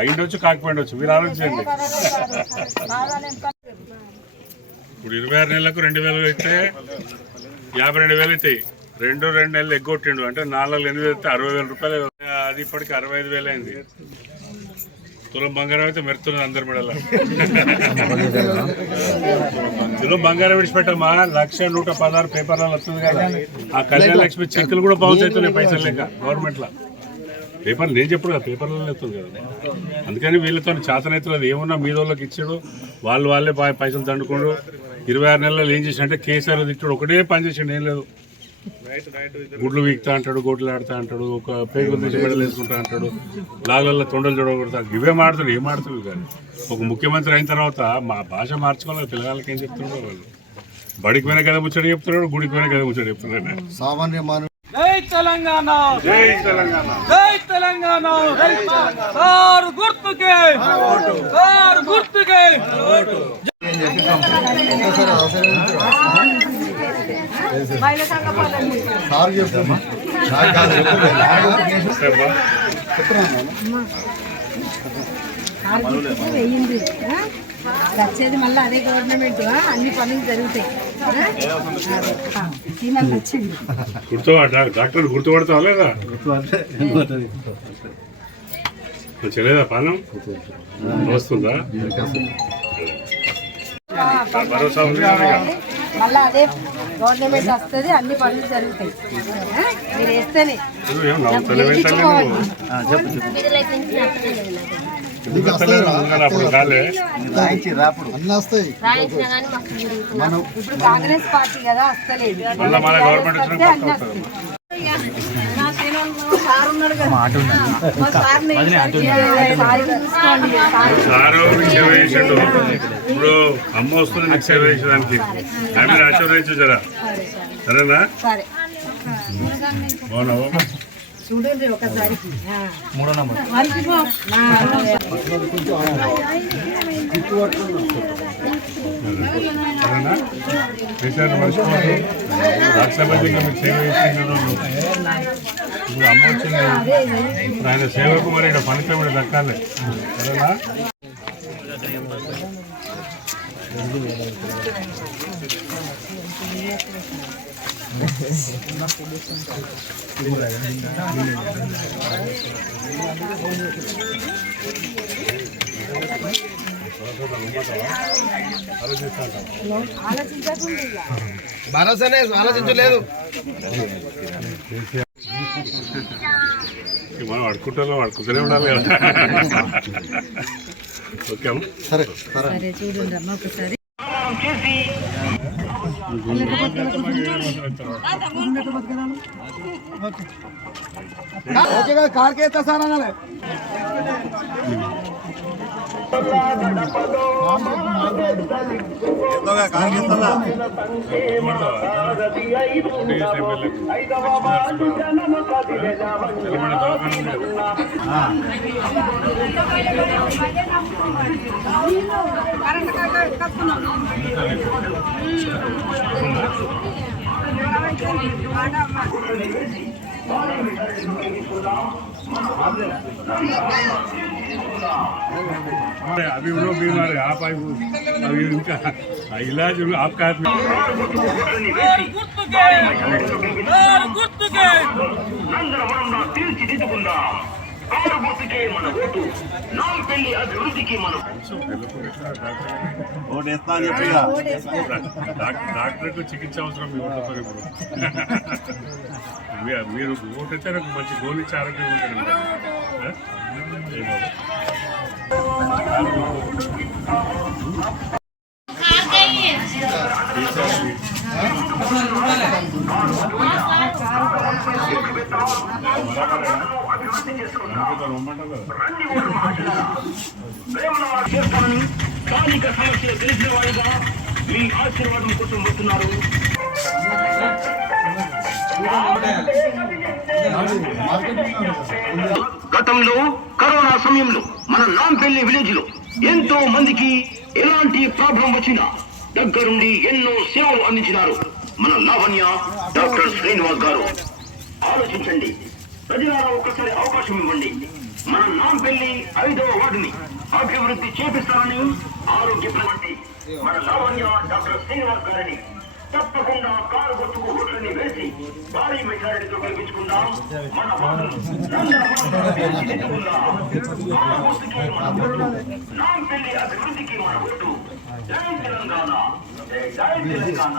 అయిండొచ్చు కాకపోయిండొచ్చు, మీరు ఆలోచించండి. ఇప్పుడు 26 నెలలకు 2,000 అయితే 52,000 అవుతాయి. 2 నెలలు ఎగ్గొట్టిండు అంటే 4 నెలలు 8 అయితే 60,000 రూపాయలు. అది ఇప్పటికి 65,000 అయింది. తులం బంగారం అయితే మెరుతున్నది అందరి మెడల. తులం బంగారం విడిచిపెట్టమ్మా 1,116 పేపర్లలో వస్తుంది కదా. ఆ కళ్యాణ లక్ష్మి చెక్కులు కూడా బౌన్స్ అవుతున్నాయి పైసలు లేక గవర్నమెంట్లో. పేపర్లు నేను చెప్పుడు కదా, పేపర్లలో వస్తుంది కదా. అందుకని వీళ్ళతో చేతనైతున్నది. ఏమున్నా మీద వాళ్ళకి ఇచ్చాడు, వాళ్ళే పైసలు దండుకోడు. 26 నెలలు ఏం చేసినట్టే కేసీఆర్ తిట్టాడు, ఒకటే పని చేసాడు, ఏం లేదు. గుడ్లు వీక్తా అంటాడు, గోట్లు ఆడుతా అంటాడు, ఒక పేగులు తీసి మెడలు వేసుకుంటా అంటాడు, లాగలలో తొండలు చూడగొడతాడు. ఇవే మాడుతాడు, ఏం ఆడుతుంది కానీ. ఒక ముఖ్యమంత్రి అయిన తర్వాత మా భాష మార్చుకోవాలి. పిల్లలకి ఏం చెప్తున్నాడు, వాళ్ళు బడికి పోయిన కదా ముచ్చట చెప్తున్నాడు, గుడికి పోయిన కదా ముచ్చట చెప్తున్నాడు. సామాన్య మానవ. జై తెలంగాణ, జై తెలంగాణ, జై తెలంగాణ. సారు గుర్తుకే, సారు గుర్తుకే. వచ్చేది మళ్ళీ అదే గవర్నమెంట్, అన్ని పనులు జరుగుతాయి. డాక్టర్ గుర్తుపడతావా లేదా? చెల్లేదా పాలన వస్తుందా? భరోసా ఉంది. మళ్ళీ అదే గవర్నమెంట్ వస్తుంది, అన్ని పనులు జరుగుతాయి. మీరు వేస్తేనే అప్పుడు కాలే. ఇప్పుడు కాంగ్రెస్ పార్టీ కదా వస్తలేదు. మళ్ళీ మన గవర్నమెంట్ సారు సేవ చేసాడు. ఇప్పుడు అమ్మ వస్తుంది నీకు సేవ చేసేదానికి. ఆమె ఆశీర్వదించు జరా, సరేనా? బాగున్నావా? చూడండి ఒకసారి. 3వ నంబర్ రాష్ట్రపతిగా మీకు సేవ చేస్తున్నాను. ఇప్పుడు అమ్మ వచ్చింది, ఇప్పుడు ఆయన సేవకు మరి ఇక్కడ ఫలితం కూడా దక్కాలి, సరేనా? భరోసానే ఆలోచించలేదు. మనం అడుకుంటూనే ఉండాలి కదా. ఓకే అమ్మ, సరే చూడండి అమ్మ ఒకసారి. కార్కే సార్ अभी वो बीमार है, आप अभी उनका इलाज आपका हाथ में. డాక్టర్ కు చికిత్స అవసరం ఇవ్వడం. మీరు ఓటైతే నాకు మంచి గోల్ ఇచ్చి ఆరోగ్యంగా ఉంటాడు. స్థానిక సమస్యలు తెలిసిన వారిగా మీ ఆశీర్వాదం కోసం వస్తున్నారు. గతంలో కరోనా సమయంలో మన నాంపల్లి విలేజ్ లో ఎంతో మందికి ఎలాంటి ప్రాబ్లం వచ్చినా దగ్గరుండి ఎన్నో సేవలు అందించినారు మన లావణ్య డాక్టర్ శ్రీనివాస్ గారు. ఆలోచించండి, ప్రజలారా ఒక్కసారి అవకాశం ఇవ్వండి. మన నాంపల్లి 5వ వార్డుని అభివృద్ధి చేపిస్తారని ఆరోగ్య ప్రవర్తి మన లావణ్య డాక్టర్ శ్రీనివాస్ గారిని తప్పకుండా కారు గుర్తుకు ఓట్లని వేసి భారీ మెజారిటీతో గెలిపించుకుందాం. మన వార్డును నాంపల్లి అభివృద్ధికి మన ఓటు. జై తెలంగాణ, జై జై తెలంగాణ,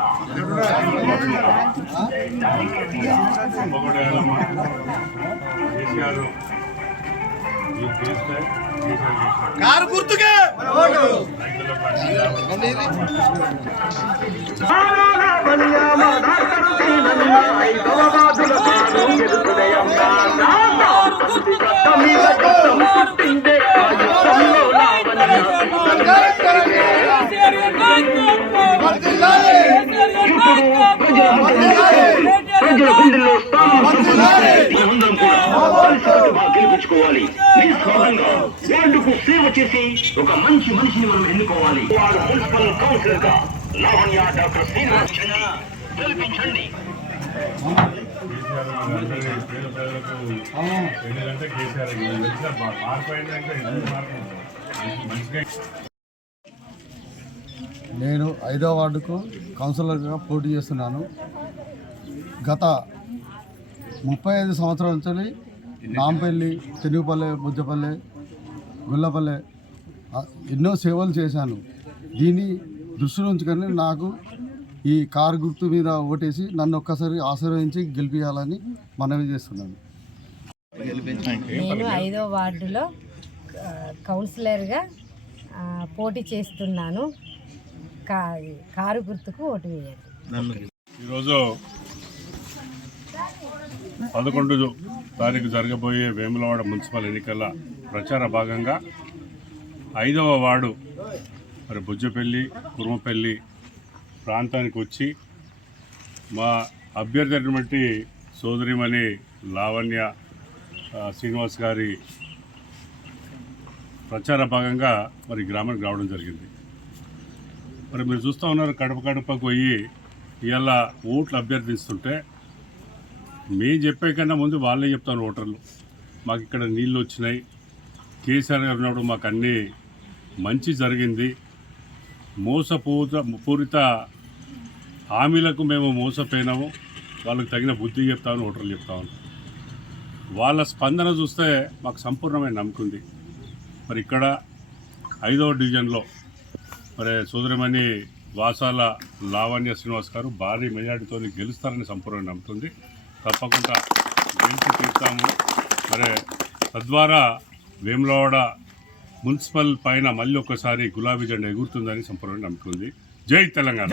జై జై కేసీఆర్. తప్పకుండా కేసీఆర్ ఈ చేస్తే కేసీఆర్ కారు గుర్తుకే ప్రజల గుండెల్లో స్థానం మనందరం కూడా కలిసికట్టుగా గెలిపించుకోవాలి. నిస్వార్థంగా వార్డుకు సేవ చేసి ఒక మంచి మనిషిని మనం ఎన్నుకోవాలి. వార్డు మున్సిపల్ కౌన్సిలర్ గా లావణ్య డాక్టర్ శ్రీనివాస్ గెలిపించండి. పేద ప్రజలకు తెలియాలంటే కేసీఆర్ మార్పు అయిందంటే మంచిగా. నేను 5వ వార్డుకు కౌన్సిలర్గా పోటీ చేస్తున్నాను. గత 35 సంవత్సరాల నుంచి నాంపల్లి, తెనుగుపల్లె, బుజ్జపల్లె, గుల్లపల్లె ఎన్నో సేవలు చేశాను. దీన్ని దృష్టిలో ఉంచుకొని నాకు ఈ కారు గుర్తు మీద ఓటేసి నన్ను ఒక్కసారి ఆశీర్వదించి గెలిపించాలని మనవి చేస్తున్నాను. నేను 5వ వార్డులో కౌన్సిలర్గా పోటీ చేస్తున్నాను. కారు గుర్తుకు ఓటు వేయండి. ఈరోజు 11 తారీఖు జరగబోయే వేములవాడ మున్సిపల్ ఎన్నికల ప్రచార భాగంగా 5వ వార్డు మరి బుజ్జపల్లి, కుర్మపల్లి ప్రాంతానికి వచ్చి మా అభ్యర్థి అయినటువంటి సోదరిమణి లావణ్య శ్రీనివాస్ గారి ప్రచార భాగంగా మరి గ్రామానికి రావడం జరిగింది. మరి మీరు చూస్తూ ఉన్నారు, కడప కడపకు పోయి ఇవాళ ఓట్లు అభ్యర్థిస్తుంటే మేము చెప్పే కన్నా ముందు వాళ్ళే చెప్తాను ఓటర్లు. మాకు ఇక్కడ నీళ్ళు వచ్చినాయి, కేసీఆర్ గారు ఉన్నప్పుడు మాకు అన్నీ మంచి జరిగింది, పూరిత హామీలకు మేము మోసపోయినాము, వాళ్ళకి తగిన బుద్ధి చెప్తామని ఓటర్లు చెప్తామని. వాళ్ళ స్పందన చూస్తే మాకు సంపూర్ణమైన నమ్మకం ఉంది. మరి ఇక్కడ 5వ డివిజన్లో మరి సోదరిమణి వాసాల లావణ్య శ్రీనివాస్ గారు భారీ మెజార్టీతో గెలుస్తారని సంపూర్ణ నమ్ముతుంది. తప్పకుండా గెలిచి తీర్తాము. మరి తద్వారా వేములవాడ మున్సిపల్ పైన మళ్ళీ ఒక్కసారి గులాబీ జెండా ఎగురుతుందని సంపూర్ణ నమ్ముతుంది. జై తెలంగాణ.